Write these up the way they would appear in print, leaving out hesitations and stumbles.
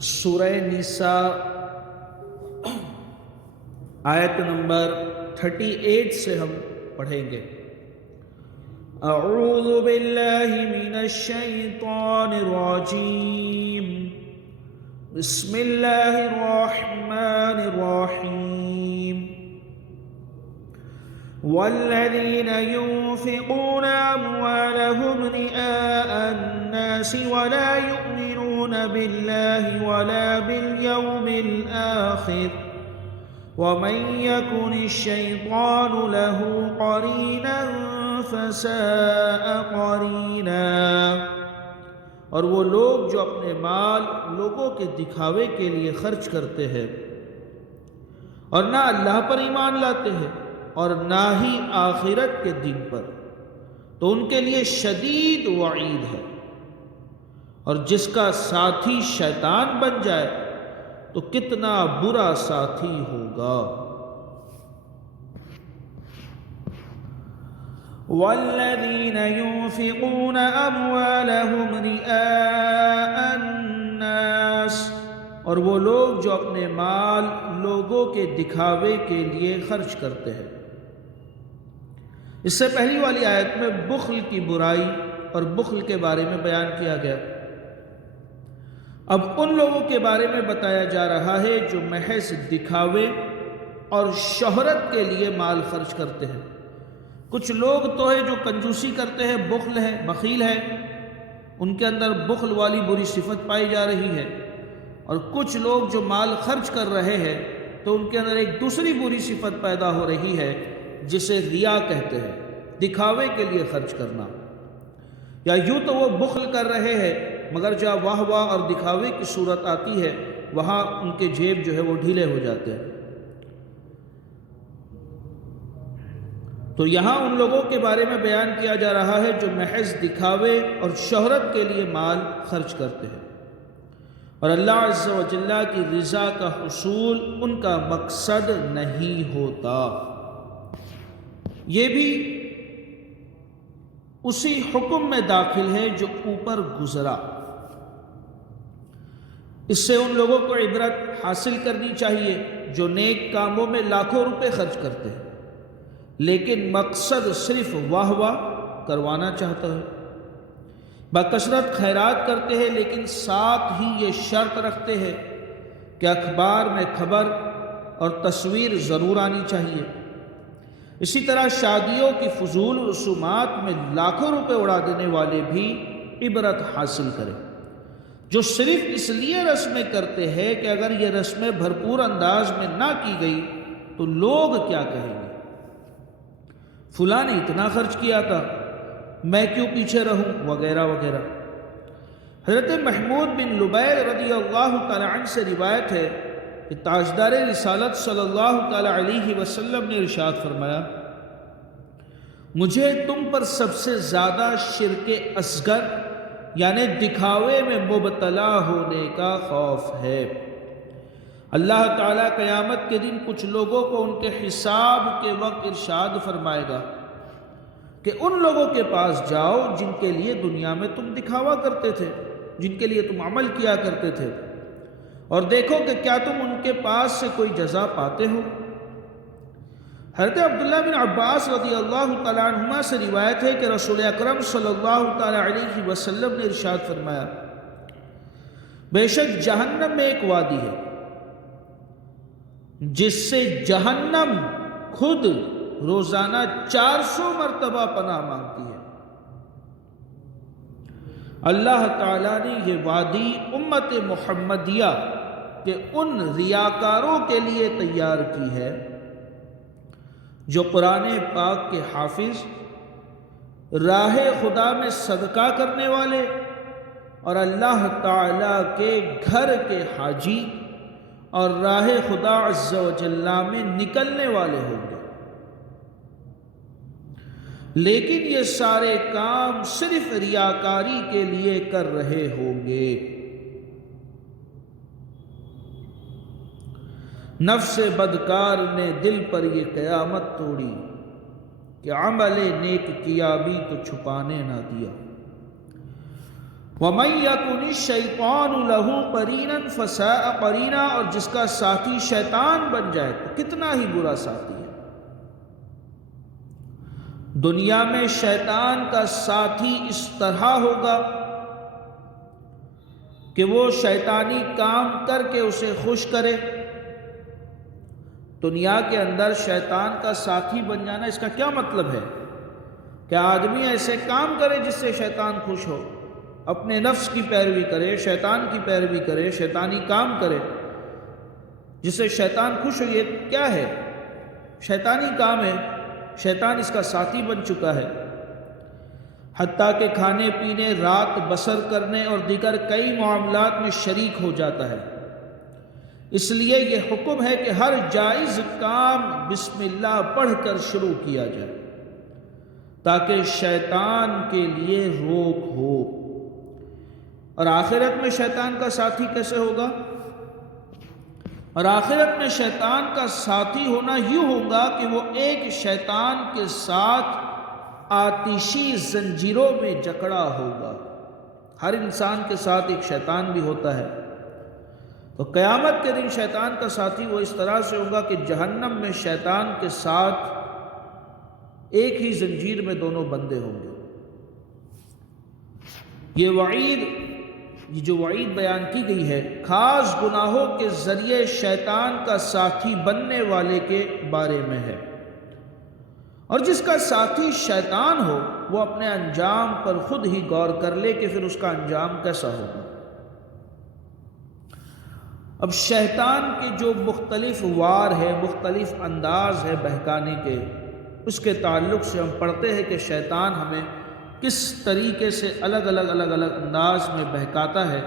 سورہ نساء آیت نمبر 38 سے ہم پڑھیں گے۔ اعوذ باللہ من الشیطان الرجیم، بسم اللہ الرحمن الرحیم۔ والذین ينفقون اموالهم رئاء الناس ولا يؤمنون بالله ولا باليوم الآخر ومن يكن الشيطان له قرينا فساء قرينا۔ اور وہ لوگ جو اپنے مال لوگوں کے دکھاوے کے لیے خرچ کرتے ہیں اور نہ اللہ پر ایمان لاتے ہیں اور نہ ہی آخرت کے دن پر، تو ان کے لیے شدید وعید ہے۔ اور جس کا ساتھی شیطان بن جائے تو کتنا برا ساتھی ہوگا۔ والذین ينفقون اموالهم رئاء الناس، اور وہ لوگ جو اپنے مال لوگوں کے دکھاوے کے لیے خرچ کرتے ہیں۔ اس سے پہلی والی آیت میں بخل کی برائی اور بخل کے بارے میں بیان کیا گیا۔ اب ان لوگوں کے بارے میں بتایا جا رہا ہے جو محض دکھاوے اور شہرت کے لیے مال خرچ کرتے ہیں۔ کچھ لوگ تو ہے جو کنجوسی کرتے ہیں، بخل ہے، بخیل ہے، ان کے اندر بخل والی بری صفت پائی جا رہی ہے۔ اور کچھ لوگ جو مال خرچ کر رہے ہیں تو ان کے اندر ایک دوسری بری صفت پیدا ہو رہی ہے جسے ریا کہتے ہیں، دکھاوے کے لیے خرچ کرنا۔ یا یوں تو وہ بخل کر رہے ہیں مگر جہاں واہ واہ اور دکھاوے کی صورت آتی ہے وہاں ان کے جیب جو ہے وہ ڈھیلے ہو جاتے ہیں۔ تو یہاں ان لوگوں کے بارے میں بیان کیا جا رہا ہے جو محض دکھاوے اور شہرت کے لیے مال خرچ کرتے ہیں، اور اللہ عز و جل کی رضا کا حصول ان کا مقصد نہیں ہوتا۔ یہ بھی اسی حکم میں داخل ہے جو اوپر گزرا۔ اس سے ان لوگوں کو عبرت حاصل کرنی چاہیے جو نیک کاموں میں لاکھوں روپے خرچ کرتے ہیں لیکن مقصد صرف واہ واہ کروانا چاہتا ہے، بکثرت خیرات کرتے ہیں لیکن ساتھ ہی یہ شرط رکھتے ہیں کہ اخبار میں خبر اور تصویر ضرور آنی چاہیے۔ اسی طرح شادیوں کی فضول رسومات میں لاکھوں روپے اڑا دینے والے بھی عبرت حاصل کریں، جو صرف اس لیے رسمیں کرتے ہیں کہ اگر یہ رسمیں بھرپور انداز میں نہ کی گئی تو لوگ کیا کہیں گے، فلاں نے اتنا خرچ کیا تھا میں کیوں پیچھے رہوں، وغیرہ وغیرہ۔ حضرت محمود بن لبیر رضی اللہ تعالی عنہ سے روایت ہے کہ تاجدار رسالت صلی اللہ تعالی علیہ وسلم نے ارشاد فرمایا، مجھے تم پر سب سے زیادہ شرک اصغر یعنی دکھاوے میں مبتلا ہونے کا خوف ہے۔ اللہ تعالیٰ قیامت کے دن کچھ لوگوں کو ان کے حساب کے وقت ارشاد فرمائے گا کہ ان لوگوں کے پاس جاؤ جن کے لیے دنیا میں تم دکھاوا کرتے تھے، جن کے لیے تم عمل کیا کرتے تھے، اور دیکھو کہ کیا تم ان کے پاس سے کوئی جزا پاتے ہو۔ حضرت عبداللہ بن عباس رضی اللہ تعالیٰ عنہما سے روایت ہے کہ رسول اکرم صلی اللہ تعالیٰ علیہ وسلم نے ارشاد فرمایا، بے شک جہنم میں ایک وادی ہے جس سے جہنم خود روزانہ 400 مرتبہ پناہ مانگتی ہے۔ اللہ تعالیٰ نے یہ وادی امت محمدیہ کے ان ریاکاروں کے لیے تیار کی ہے جو قرآن پاک کے حافظ، راہ خدا میں صدقہ کرنے والے اور اللہ تعالیٰ کے گھر کے حاجی اور راہ خدا عز و جل میں نکلنے والے ہوں گے، لیکن یہ سارے کام صرف ریاکاری کے لیے کر رہے ہوں گے۔ نفس بدکار نے دل پر یہ قیامت توڑی کہ عمل نیک کیا بھی تو چھپانے نہ دیا۔ وَمَن يَكُنِ الشَّيْطَانُ لَهُ قَرِينًا فَسَاءَ قَرِينًا، اور جس کا ساتھی شیطان بن جائے تو کتنا ہی برا ساتھی ہے۔ دنیا میں شیطان کا ساتھی اس طرح ہوگا کہ وہ شیطانی کام کر کے اسے خوش کرے۔ دنیا کے اندر شیطان کا ساتھی بن جانا، اس کا کیا مطلب ہے؟ کہ آدمی ایسے کام کرے جس سے شیطان خوش ہو، اپنے نفس کی پیروی کرے، شیطان کی پیروی کرے، شیطانی کام کرے جس سے شیطان خوش ہو۔ یہ کیا ہے؟ شیطانی کام ہے، شیطان اس کا ساتھی بن چکا ہے۔ حتیٰ کہ کھانے پینے، رات بسر کرنے اور دیگر کئی معاملات میں شریک ہو جاتا ہے۔ اس لیے یہ حکم ہے کہ ہر جائز کام بسم اللہ پڑھ کر شروع کیا جائے تاکہ شیطان کے لیے روک ہو۔ اور آخرت میں شیطان کا ساتھی کیسے ہوگا؟ اور آخرت میں شیطان کا ساتھی ہونا یوں ہوگا کہ وہ ایک شیطان کے ساتھ آتشی زنجیروں میں جکڑا ہوگا۔ ہر انسان کے ساتھ ایک شیطان بھی ہوتا ہے، تو قیامت کے دن شیطان کا ساتھی وہ اس طرح سے ہوگا کہ جہنم میں شیطان کے ساتھ ایک ہی زنجیر میں دونوں بندے ہوں گے۔ یہ جو وعید بیان کی گئی ہے خاص گناہوں کے ذریعے شیطان کا ساتھی بننے والے کے بارے میں ہے، اور جس کا ساتھی شیطان ہو وہ اپنے انجام پر خود ہی غور کر لے کہ پھر اس کا انجام کیسا ہوگا۔ اب شیطان کے جو مختلف وار ہے، مختلف انداز ہے بہکانے کے، اس کے تعلق سے ہم پڑھتے ہیں کہ شیطان ہمیں کس طریقے سے الگ الگ انداز میں بہکاتا ہے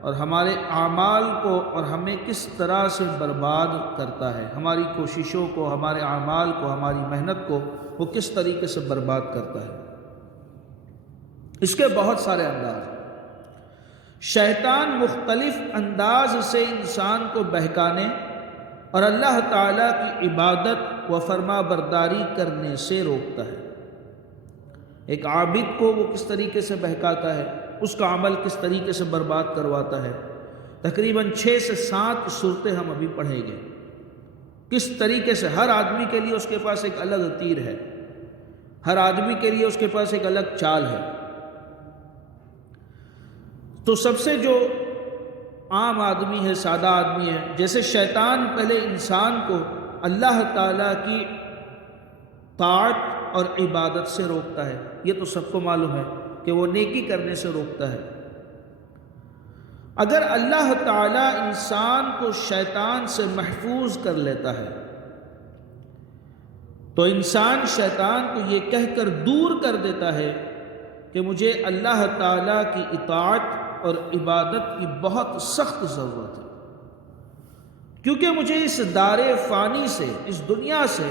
اور ہمارے اعمال کو اور ہمیں کس طرح سے برباد کرتا ہے، ہماری کوششوں کو، ہمارے اعمال کو، ہماری محنت کو وہ کس طریقے سے برباد کرتا ہے۔ اس کے بہت سارے انداز ہیں۔ شیطان مختلف انداز سے انسان کو بہکانے اور اللہ تعالیٰ کی عبادت و فرما برداری کرنے سے روکتا ہے۔ ایک عابد کو وہ کس طریقے سے بہکاتا ہے، اس کا عمل کس طریقے سے برباد کرواتا ہے۔ تقریباً 6 سے 7 صورتیں ہم ابھی پڑھیں گے، کس طریقے سے ہر آدمی کے لیے اس کے پاس ایک الگ تیر ہے، ہر آدمی کے لیے اس کے پاس ایک الگ چال ہے۔ تو سب سے جو عام آدمی ہے، سادہ آدمی ہے، جیسے شیطان پہلے انسان کو اللہ تعالیٰ کی طاعت اور عبادت سے روکتا ہے، یہ تو سب کو معلوم ہے کہ وہ نیکی کرنے سے روکتا ہے۔ اگر اللہ تعالیٰ انسان کو شیطان سے محفوظ کر لیتا ہے تو انسان شیطان کو یہ کہہ کر دور کر دیتا ہے کہ مجھے اللہ تعالیٰ کی اطاعت اور عبادت کی بہت سخت ضرورت ہے، کیونکہ مجھے اس دار فانی سے، اس دنیا سے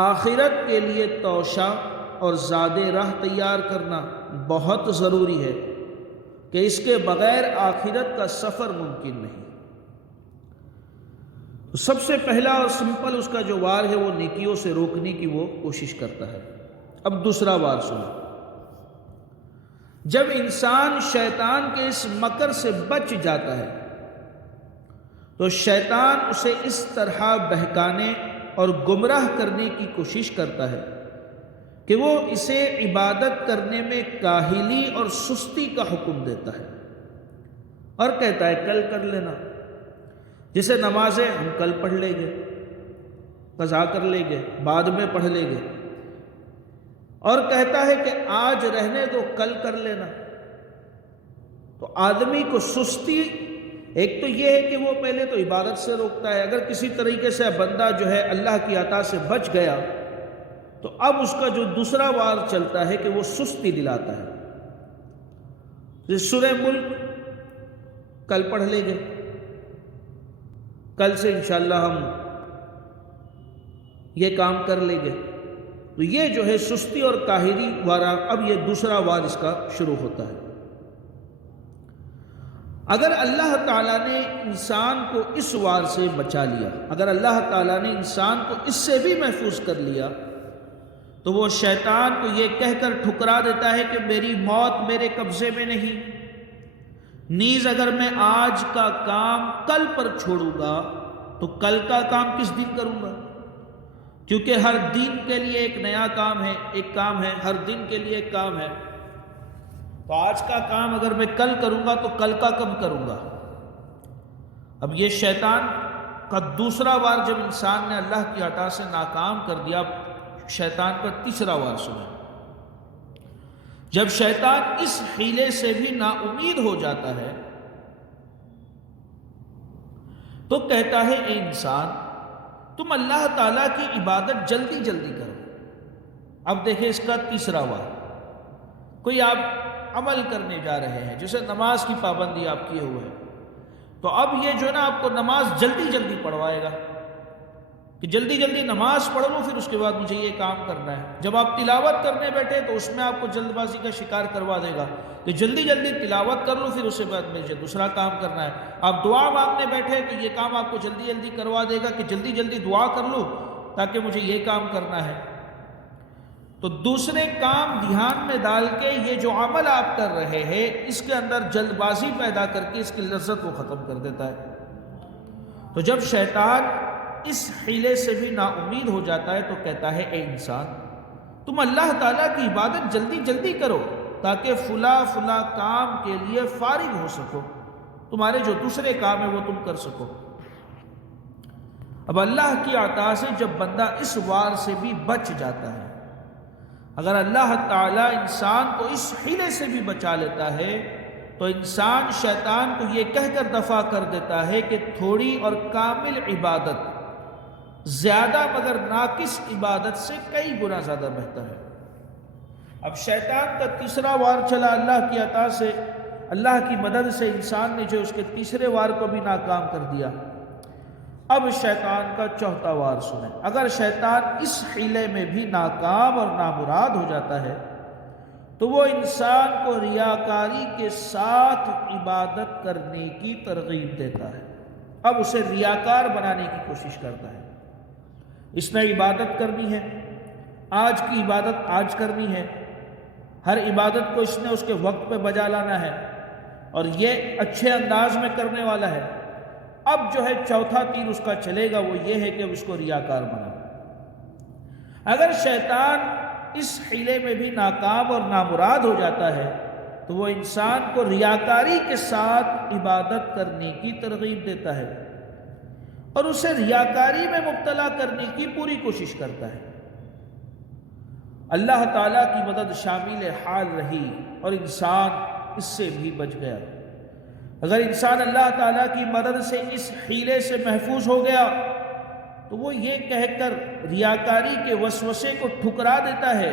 آخرت کے لیے توشہ اور زاد راہ تیار کرنا بہت ضروری ہے کہ اس کے بغیر آخرت کا سفر ممکن نہیں۔ سب سے پہلا اور سمپل اس کا جو وار ہے وہ نیکیوں سے روکنے کی وہ کوشش کرتا ہے۔ اب دوسرا وار سنو۔ جب انسان شیطان کے اس مکر سے بچ جاتا ہے تو شیطان اسے اس طرح بہکانے اور گمراہ کرنے کی کوشش کرتا ہے کہ وہ اسے عبادت کرنے میں کاہلی اور سستی کا حکم دیتا ہے اور کہتا ہے کل کر لینا، جیسے نمازیں ہم کل پڑھ لیں گے، قضا کر لیں گے، بعد میں پڑھ لیں گے، اور کہتا ہے کہ آج رہنے دو کل کر لینا۔ تو آدمی کو سستی ایک تو یہ ہے کہ وہ پہلے تو عبادت سے روکتا ہے، اگر کسی طریقے سے بندہ جو ہے اللہ کی عطا سے بچ گیا تو اب اس کا جو دوسرا وار چلتا ہے کہ وہ سستی دلاتا ہے۔ جیسے سورہ ملک کل پڑھ لیں گے، کل سے انشاءاللہ ہم یہ کام کر لیں گے، تو یہ جو ہے سستی اور کاہلی وارا، اب یہ دوسرا وار اس کا شروع ہوتا ہے۔ اگر اللہ تعالیٰ نے انسان کو اس وار سے بچا لیا، اگر اللہ تعالیٰ نے انسان کو اس سے بھی محفوظ کر لیا تو وہ شیطان کو یہ کہہ کر ٹھکرا دیتا ہے کہ میری موت میرے قبضے میں نہیں، نیز اگر میں آج کا کام کل پر چھوڑوں گا تو کل کا کام کس دن کروں گا، کیونکہ ہر دن کے لیے ایک نیا کام ہے، ایک کام ہے، ہر دن کے لیے ایک کام ہے۔ تو آج کا کام اگر میں کل کروں گا تو کل کا کب کروں گا؟ اب یہ شیطان کا دوسرا وار جب انسان نے اللہ کی عطا سے ناکام کر دیا، شیطان کا تیسرا وار سنا۔ جب شیطان اس حیلے سے بھی نا امید ہو جاتا ہے تو کہتا ہے اے انسان تم اللہ تعالیٰ کی عبادت جلدی جلدی کرو۔ اب دیکھیں اس کا تیسرا وار، کوئی آپ عمل کرنے جا رہے ہیں، جیسے نماز کی پابندی آپ کیے ہوئے ہیں، تو اب یہ جو ہے نا آپ کو نماز جلدی جلدی پڑھوائے گا کہ جلدی جلدی نماز پڑھ لو، پھر اس کے بعد مجھے یہ کام کرنا ہے۔ جب آپ تلاوت کرنے بیٹھے تو اس میں آپ کو جلد بازی کا شکار کروا دے گا کہ جلدی جلدی تلاوت کر لو، پھر اس کے بعد مجھے دوسرا کام کرنا ہے۔ آپ دعا مانگنے بیٹھے تو یہ کام آپ کو جلدی جلدی کروا دے گا کہ جلدی جلدی دعا کر لو تاکہ مجھے یہ کام کرنا ہے۔ تو دوسرے کام دھیان میں ڈال کے یہ جو عمل آپ کر رہے ہیں اس کے اندر جلد بازی پیدا کر کے اس کی لذت کو ختم کر دیتا ہے۔ تو جب شیطان اس حیلے سے بھی نا امید ہو جاتا ہے تو کہتا ہے اے انسان تم اللہ تعالیٰ کی عبادت جلدی جلدی کرو تاکہ فلاں فلاں کام کے لیے فارغ ہو سکو، تمہارے جو دوسرے کام ہیں وہ تم کر سکو۔ اب اللہ کی عطا سے جب بندہ اس وار سے بھی بچ جاتا ہے، اگر اللہ تعالیٰ انسان کو اس حیلے سے بھی بچا لیتا ہے تو انسان شیطان کو یہ کہہ کر دفع کر دیتا ہے کہ تھوڑی اور کامل عبادت زیادہ مگر ناقص عبادت سے کئی گنا زیادہ بہتر ہے۔ اب شیطان کا تیسرا وار چلا، اللہ کی عطا سے، اللہ کی مدد سے انسان نے جو اس کے تیسرے وار کو بھی ناکام کر دیا۔ اب شیطان کا چوتھا وار سنیں۔ اگر شیطان اس حیلے میں بھی ناکام اور نامراد ہو جاتا ہے تو وہ انسان کو ریاکاری کے ساتھ عبادت کرنے کی ترغیب دیتا ہے۔ اب اسے ریاکار بنانے کی کوشش کرتا ہے۔ اس نے عبادت کرنی ہے، آج کی عبادت آج کرنی ہے، ہر عبادت کو اس نے اس کے وقت پہ بجا لانا ہے اور یہ اچھے انداز میں کرنے والا ہے۔ اب جو ہے چوتھا تیر اس کا چلے گا، وہ یہ ہے کہ اس کو ریاکار بنا۔ اگر شیطان اس حیلے میں بھی ناکام اور نامراد ہو جاتا ہے تو وہ انسان کو ریاکاری کے ساتھ عبادت کرنے کی ترغیب دیتا ہے اور اسے ریاکاری میں مبتلا کرنے کی پوری کوشش کرتا ہے۔ اللہ تعالیٰ کی مدد شامل حال رہی اور انسان اس سے بھی بچ گیا۔ اگر انسان اللہ تعالیٰ کی مدد سے اس حیلے سے محفوظ ہو گیا تو وہ یہ کہہ کر ریاکاری کے وسوسے کو ٹھکرا دیتا ہے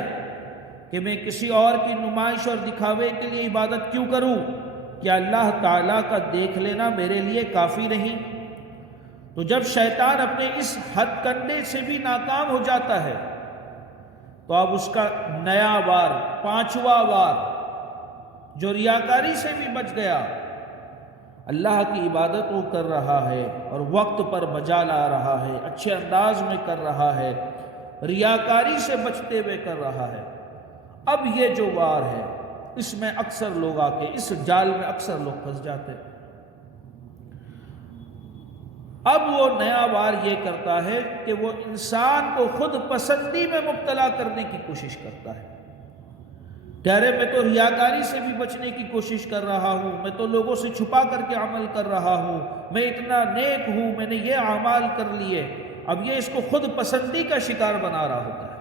کہ میں کسی اور کی نمائش اور دکھاوے کے لیے عبادت کیوں کروں، کیا اللہ تعالیٰ کا دیکھ لینا میرے لیے کافی نہیں؟ تو جب شیطان اپنے اس ہتھ کنڈے سے بھی ناکام ہو جاتا ہے تو اب اس کا نیا وار، پانچواں وار، جو ریاکاری سے بھی بچ گیا، اللہ کی عبادت وہ کر رہا ہے اور وقت پر بجا لا رہا ہے، اچھے انداز میں کر رہا ہے، ریاکاری سے بچتے ہوئے کر رہا ہے۔ اب یہ جو وار ہے اس میں اکثر لوگ آ کے اس جال میں اکثر لوگ پھنس جاتے ہیں۔ اب وہ نیا وار یہ کرتا ہے کہ وہ انسان کو خود پسندی میں مبتلا کرنے کی کوشش کرتا ہے۔ کہہ رہے میں تو ریاکاری سے بھی بچنے کی کوشش کر رہا ہوں، میں تو لوگوں سے چھپا کر کے عمل کر رہا ہوں، میں اتنا نیک ہوں، میں نے یہ اعمال کر لیے۔ اب یہ اس کو خود پسندی کا شکار بنا رہا ہوتا ہے۔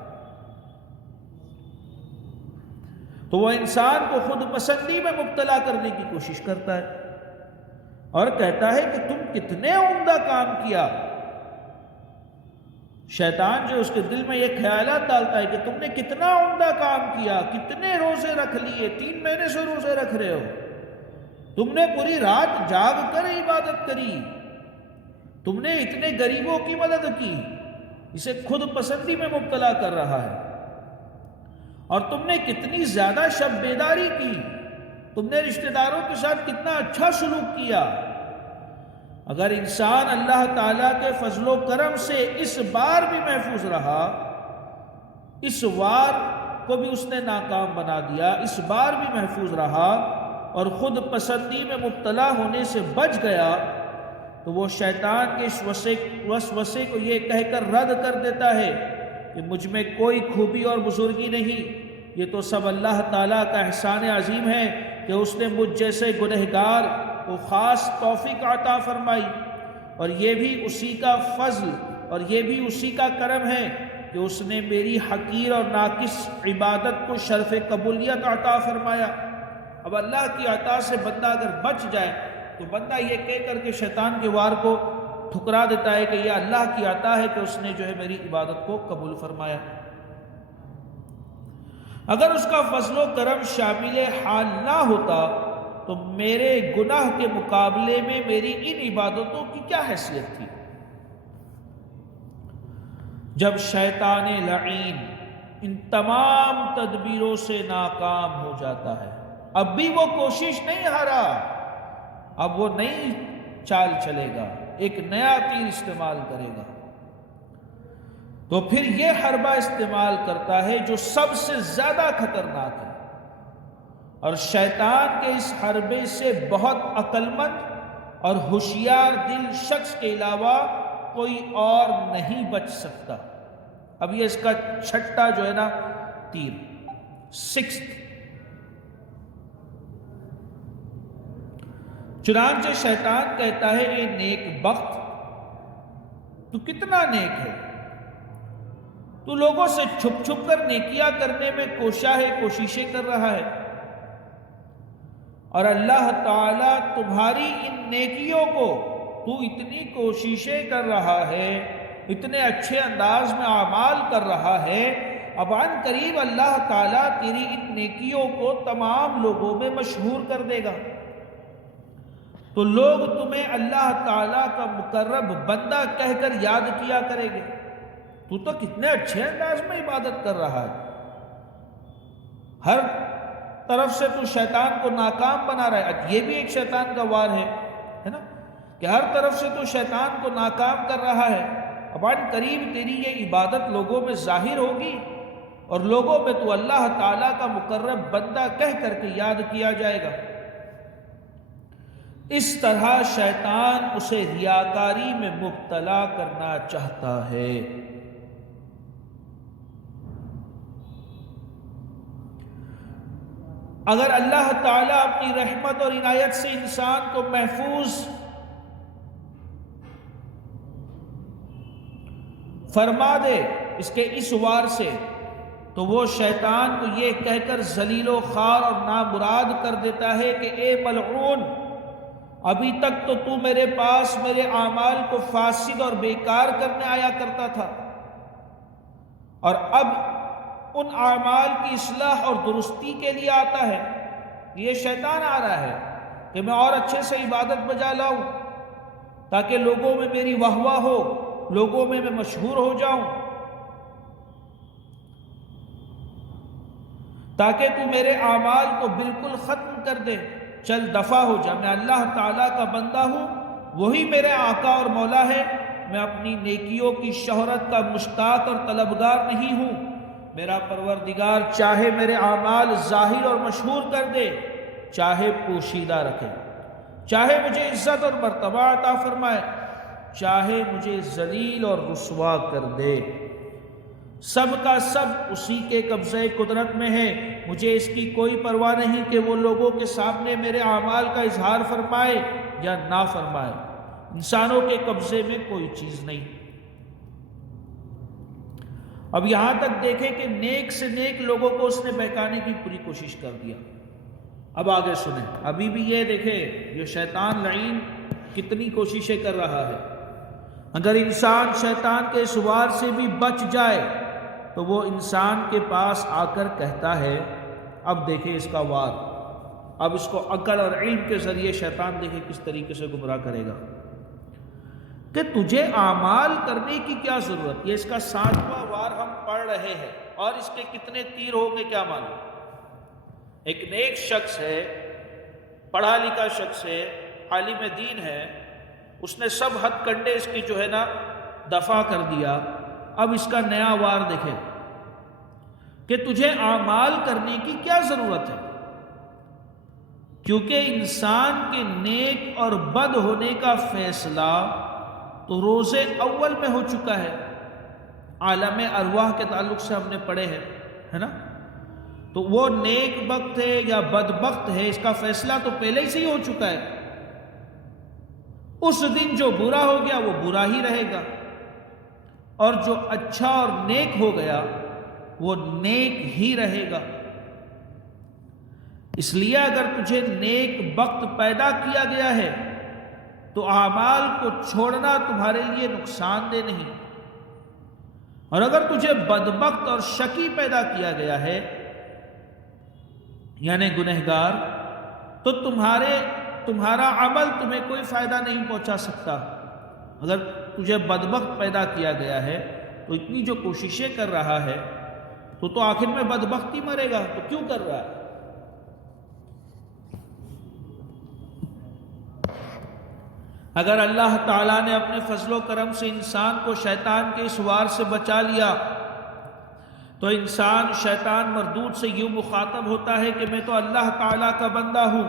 تو وہ انسان کو خود پسندی میں مبتلا کرنے کی کوشش کرتا ہے اور کہتا ہے کہ تم کتنے عمدہ کام کیا۔ شیطان جو اس کے دل میں یہ خیالات ڈالتا ہے کہ تم نے کتنا عمدہ کام کیا، کتنے روزے رکھ لیے، 3 مہینے سے روزے رکھ رہے ہو، تم نے پوری رات جاگ کر عبادت کری، تم نے اتنے غریبوں کی مدد کی۔ اسے خود پسندی میں مبتلا کر رہا ہے۔ اور تم نے کتنی زیادہ شب بیداری کی، تم نے رشتہ داروں کے ساتھ کتنا اچھا سلوک کیا۔ اگر انسان اللہ تعالیٰ کے فضل و کرم سے اس بار بھی محفوظ رہا اس وار کو بھی اس نے ناکام بنا دیا، اس بار بھی محفوظ رہا اور خود پسندی میں مبتلا ہونے سے بچ گیا، تو وہ شیطان کے اس وسوسے کو یہ کہہ کر رد کر دیتا ہے کہ مجھ میں کوئی خوبی اور بزرگی نہیں، یہ تو سب اللہ تعالیٰ کا احسان عظیم ہے کہ اس نے مجھ جیسے گنہگار کو خاص توفیق عطا فرمائی، اور یہ بھی اسی کا فضل اور یہ بھی اسی کا کرم ہے کہ اس نے میری حقیر اور ناقص عبادت کو شرف قبولیت عطا فرمایا۔ اب اللہ کی عطا سے بندہ اگر بچ جائے تو بندہ یہ کہہ کر کے شیطان کے وار کو ٹھکرا دیتا ہے کہ یہ اللہ کی عطا ہے کہ اس نے جو ہے میری عبادت کو قبول فرمایا۔ اگر اس کا فضل و کرم شامل حال نہ ہوتا تو میرے گناہ کے مقابلے میں میری ان عبادتوں کی کیا حیثیت تھی؟ جب شیطان لعین ان تمام تدبیروں سے ناکام ہو جاتا ہے، اب بھی وہ کوشش نہیں ہارا، اب وہ نئی چال چلے گا، ایک نیا تیر استعمال کرے گا، تو پھر یہ حربہ استعمال کرتا ہے جو سب سے زیادہ خطرناک ہے، اور شیطان کے اس حربے سے بہت عقل مند اور ہوشیار دل شخص کے علاوہ کوئی اور نہیں بچ سکتا۔ اب یہ اس کا چھٹا جو ہے نا تیر، 6th۔ چنانچہ شیطان کہتا ہے اے نیک بخت، تو کتنا نیک ہے، تو لوگوں سے چھپ چھپ کر نیکیاں کرنے میں کوششیں کر رہا ہے، اور اللہ تعالیٰ تمہاری ان نیکیوں کو تو اتنی کوششیں کر رہا ہے، اتنے اچھے انداز میں اعمال کر رہا ہے، اب عن قریب اللہ تعالیٰ تیری ان نیکیوں کو تمام لوگوں میں مشہور کر دے گا، تو لوگ تمہیں اللہ تعالیٰ کا مقرب بندہ کہہ کر یاد کیا کریں گے۔ تو کتنے اچھے انداز میں عبادت کر رہا ہے، ہر طرف سے تو شیطان کو ناکام بنا رہا ہے، یہ بھی ایک شیطان کا وار ہے نا، کہ ہر طرف سے تو شیطان کو ناکام کر رہا ہے، اب عن قریب تیری یہ عبادت لوگوں میں ظاہر ہوگی اور لوگوں میں تو اللہ تعالیٰ کا مقرب بندہ کہہ کر کے یاد کیا جائے گا۔ اس طرح شیطان اسے ریاکاری میں مبتلا کرنا چاہتا ہے۔ اگر اللہ تعالیٰ اپنی رحمت اور عنایت سے انسان کو محفوظ فرما دے اس کے اس وار سے، تو وہ شیطان کو یہ کہہ کر ذلیل و خوار اور نامراد کر دیتا ہے کہ اے ملعون، ابھی تک تو میرے پاس میرے اعمال کو فاسد اور بیکار کرنے آیا کرتا تھا، اور اب ان اعمال کی اصلاح اور درستی کے لیے آتا ہے۔ یہ شیطان آ رہا ہے کہ میں اور اچھے سے عبادت بجا لاؤں تاکہ لوگوں میں میری واہ واہ ہو، لوگوں میں مشہور ہو جاؤں، تاکہ تو میرے اعمال کو بالکل ختم کر دے، چل دفع ہو جا، میں اللہ تعالیٰ کا بندہ ہوں، وہی میرے آقا اور مولا ہے، میں اپنی نیکیوں کی شہرت کا مشتاق اور طلبگار نہیں ہوں، میرا پروردگار چاہے میرے اعمال ظاہر اور مشہور کر دے، چاہے پوشیدہ رکھے، چاہے مجھے عزت اور مرتبہ عطا فرمائے، چاہے مجھے ذلیل اور رسوا کر دے، سب کا سب اسی کے قبضہ قدرت میں ہے، مجھے اس کی کوئی پرواہ نہیں کہ وہ لوگوں کے سامنے میرے اعمال کا اظہار فرمائے یا نہ فرمائے، انسانوں کے قبضے میں کوئی چیز نہیں۔ اب یہاں تک دیکھیں کہ نیک سے نیک لوگوں کو اس نے بہکانے کی پوری کوشش کر دیا۔ اب آگے سنیں، ابھی بھی یہ دیکھیں یہ شیطان لعین کتنی کوششیں کر رہا ہے۔ اگر انسان شیطان کے اس وار سے بھی بچ جائے تو وہ انسان کے پاس آ کر کہتا ہے، اب دیکھیں اس کا وار، اب اس کو عقل اور علم کے ذریعے شیطان دیکھیں کس طریقے سے گمراہ کرے گا، کہ تجھے اعمال کرنے کی کیا ضرورت، یہ اس کا 7واں وار ہم پڑھ رہے ہیں، اور اس کے کتنے تیر ہوں گے کیا معلوم۔ ایک نیک شخص ہے، پڑھا لکھا شخص ہے، عالم دین ہے، اس نے سب ہتھ کنڈے اس کی جو ہے نا دفع کر دیا، اب اس کا نیا وار دیکھیں، کہ تجھے اعمال کرنے کی کیا ضرورت ہے، کیونکہ انسان کے نیک اور بد ہونے کا فیصلہ تو روز اول میں ہو چکا ہے۔ عالم ارواح کے تعلق سے ہم نے پڑھے ہیں، ہے نا؟ تو وہ نیک بخت ہے یا بدبخت ہے، اس کا فیصلہ تو پہلے ہی سے ہی ہو چکا ہے۔ اس دن جو برا ہو گیا وہ برا ہی رہے گا، اور جو اچھا اور نیک ہو گیا وہ نیک ہی رہے گا۔ اس لیے اگر تجھے نیک بخت پیدا کیا گیا ہے تو اعمال کو چھوڑنا تمہارے لیے نقصان دہ نہیں، اور اگر تجھے بدبخت اور شقی پیدا کیا گیا ہے یعنی گنہگار، تو تمہارا عمل تمہیں کوئی فائدہ نہیں پہنچا سکتا۔ اگر تجھے بدبخت پیدا کیا گیا ہے تو اتنی جو کوششیں کر رہا ہے تو آخر میں بدبخت ہی مرے گا، تو کیوں کر رہا ہے؟ اگر اللہ تعالیٰ نے اپنے فضل و کرم سے انسان کو شیطان کے اس وار سے بچا لیا تو انسان شیطان مردود سے یوں مخاطب ہوتا ہے کہ میں تو اللہ تعالیٰ کا بندہ ہوں،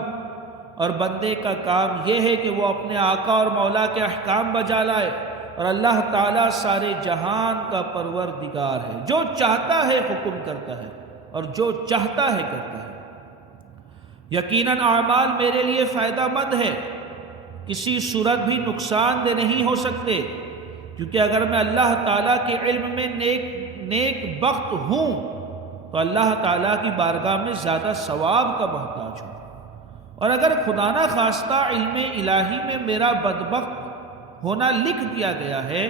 اور بندے کا کام یہ ہے کہ وہ اپنے آقا اور مولا کے احکام بجا لائے، اور اللہ تعالیٰ سارے جہان کا پروردگار ہے، جو چاہتا ہے حکم کرتا ہے اور جو چاہتا ہے کرتا ہے۔ یقیناً اعمال میرے لیے فائدہ مند ہے، کسی صورت بھی نقصان دہ نہیں ہو سکتے، کیونکہ اگر میں اللہ تعالیٰ کے علم میں نیک بخت ہوں تو اللہ تعالیٰ کی بارگاہ میں زیادہ ثواب کا محتاج ہوں، اور اگر خدا نہ خواستہ علم الہی میں میرا بدبخت ہونا لکھ دیا گیا ہے،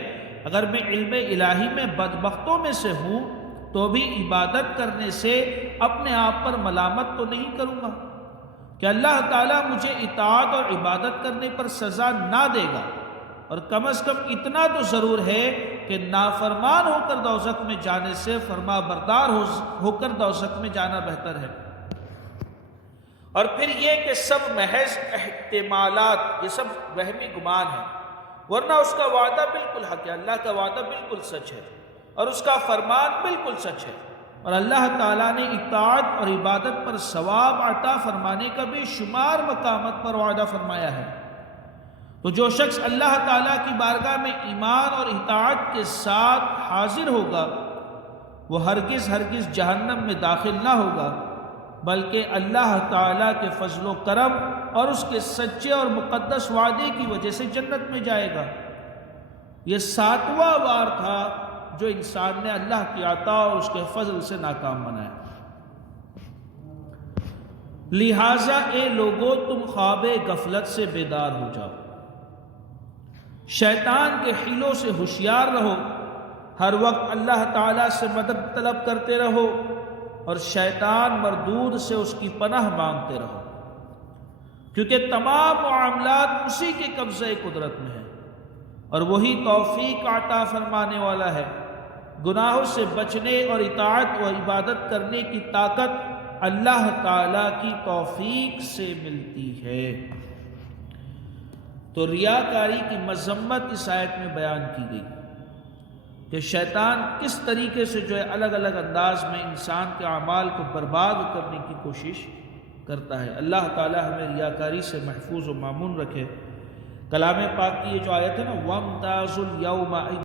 اگر میں علم الہی میں بدبختوں میں سے ہوں تو بھی عبادت کرنے سے اپنے آپ پر ملامت تو نہیں کروں گا کہ اللہ تعالیٰ مجھے اطاعت اور عبادت کرنے پر سزا نہ دے گا، اور کم از کم اتنا تو ضرور ہے کہ نافرمان ہو کر دوزخ میں جانے سے فرما بردار ہو کر دوزخ میں جانا بہتر ہے۔ اور پھر یہ کہ سب محض احتمالات، یہ سب وہمی گمان ہے، ورنہ اس کا وعدہ بالکل حق ہے، اللہ کا وعدہ بالکل سچ ہے، اور اس کا فرمان بالکل سچ ہے، اور اللہ تعالیٰ نے اطاعت اور عبادت پر ثواب عطا فرمانے کا بھی شمار مقامات پر وعدہ فرمایا ہے۔ تو جو شخص اللہ تعالیٰ کی بارگاہ میں ایمان اور اطاعت کے ساتھ حاضر ہوگا وہ ہرگز جہنم میں داخل نہ ہوگا، بلکہ اللہ تعالیٰ کے فضل و کرم اور اس کے سچے اور مقدس وعدے کی وجہ سے جنت میں جائے گا۔ یہ 7واں وار تھا جو انسان نے اللہ کی عطا اور اس کے فضل سے ناکام بنایا۔ لہٰذا اے لوگو تم خواب غفلت سے بیدار ہو جاؤ، شیطان کے حیلوں سے ہوشیار رہو، ہر وقت اللہ تعالیٰ سے مدد طلب کرتے رہو، اور شیطان مردود سے اس کی پناہ مانگتے رہو، کیونکہ تمام معاملات اسی کے قبضہ قدرت میں ہیں، اور وہی توفیق عطا فرمانے والا ہے۔ گناہوں سے بچنے اور اطاعت و عبادت کرنے کی طاقت اللہ تعالیٰ کی توفیق سے ملتی ہے۔ تو ریاکاری کی مذمت اس آیت میں بیان کی گئی کہ شیطان کس طریقے سے جو ہے الگ الگ انداز میں انسان کے اعمال کو برباد کرنے کی کوشش کرتا ہے۔ اللہ تعالیٰ ہمیں ریاکاری سے محفوظ و مامون رکھے۔ کلام پاک کی یہ جو آیت ہے نا، وَامْتَازُوا الْيَوْمَ